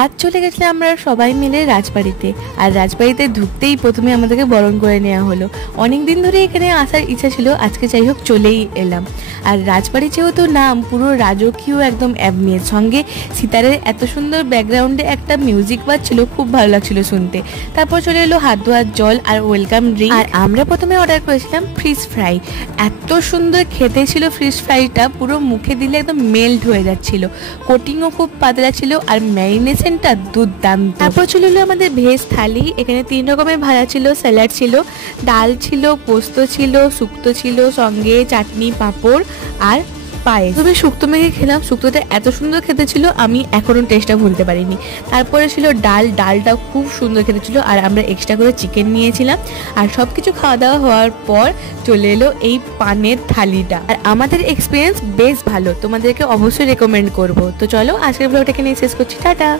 আজ চলে গেছিলাম আমরা সবাই মিলে রাজবাড়িতে। আর রাজবাড়িতে ঢুকতেই প্রথমে আমাদেরকে বরণ করে নেওয়া হলো। অনেক দিন ধরে এখানে আসার ইচ্ছা ছিল, আজকে যাই হোক চলেই এলাম। আর রাজবাড়ি যেহেতু নাম, পুরো রাজকীয় একদম অ্যাম্বিয়েন্স, সঙ্গে সিতারের এত সুন্দর ব্যাকগ্রাউন্ডে একটা মিউজিক বাজছিল, খুব ভালো লাগছিল শুনতে। তারপর চলে এলো হাত ধোয়ার জল আর ওয়েলকাম ড্রিঙ্ক। আর আমরা প্রথমে অর্ডার করেছিলাম ফিশ ফ্রাই। এত সুন্দর খেতে ছিল ফিশ ফ্রাইটা, পুরো মুখে দিলে একদম মেল্ট হয়ে যাচ্ছিল। কোটিংও খুব পাতলা ছিল আর ম্যারিনেশনটা দুর্দান্ত। তারপর ছিল আমাদের ভেজ থালি। এখানে 3 রকমের ভাজা ছিল, স্যালাড ছিল, ডাল ছিল, পোস্ত ছিল, শুক্তো ছিল, সঙ্গে চাটনি, পাঁপড় আর পায়েস। তবে শুক্তো মেখে খেলাম, শুক্তোটা এত সুন্দর খেতে ছিল, আমি এখনো টেস্টটা ভুলতে পারিনি। তারপরে ছিল ডালটা খুব সুন্দর খেতে ছিল। আর আমরা এক্সট্রা করে চিকেন নিয়েছিলাম। আর সব কিছু খাওয়া দাওয়া হওয়ার পর চলে এলো এই পানের থালিটা। আর আমাদের এক্সপিরিয়েন্স বেশ ভালো, তোমাদেরকে অবশ্যই রেকমেন্ড করবো। তো চলো আজকের ব্লগটাকে নিয়ে শেষ করছি, টাটা।